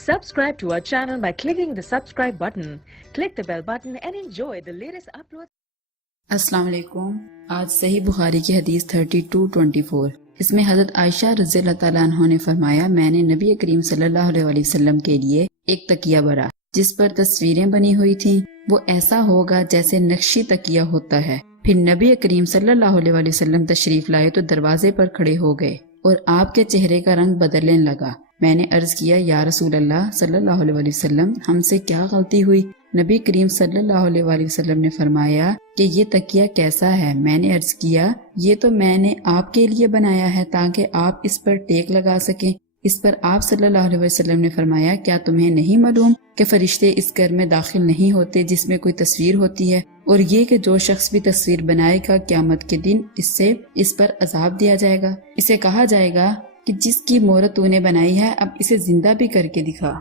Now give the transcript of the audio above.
Subscribe to our channel by clicking the subscribe button. Click the bell button and enjoy the latest uploads. السلام علیکم. آج صحیح بخاری کی حدیث 3224. اس میں حضرت عائشہ رضی اللہ تعالیٰ عنہ نے فرمایا میں نے نبی کریم صلی اللہ علیہ وسلم کے لیے ایک تکیہ بھرا جس پر تصویریں بنی ہوئی تھیں. وہ ایسا ہوگا جیسے نقشی تکیہ ہوتا ہے. پھر نبی کریم صلی اللہ علیہ وسلم تشریف لائے تو دروازے پر کھڑے ہو گئے اور آپ کے چہرے کا رنگ بدلنے لگا. میں نے عرض کیا یا رسول اللہ صلی اللہ علیہ وسلم ہم سے کیا غلطی ہوئی؟ نبی کریم صلی اللہ علیہ وسلم نے فرمایا کہ یہ تکیہ کیسا ہے؟ میں نے عرض کیا یہ تو میں نے آپ کے لیے بنایا ہے تاکہ آپ اس پر ٹیک لگا سکیں. اس پر آپ صلی اللہ علیہ وسلم نے فرمایا کیا تمہیں نہیں معلوم کہ فرشتے اس گھر میں داخل نہیں ہوتے جس میں کوئی تصویر ہوتی ہے، اور یہ کہ جو شخص بھی تصویر بنائے گا قیامت کے دن اس پر عذاب دیا جائے گا. اسے کہا جائے گا کہ جس کی مورت تو نے بنائی ہے اب اسے زندہ بھی کر کے دکھا.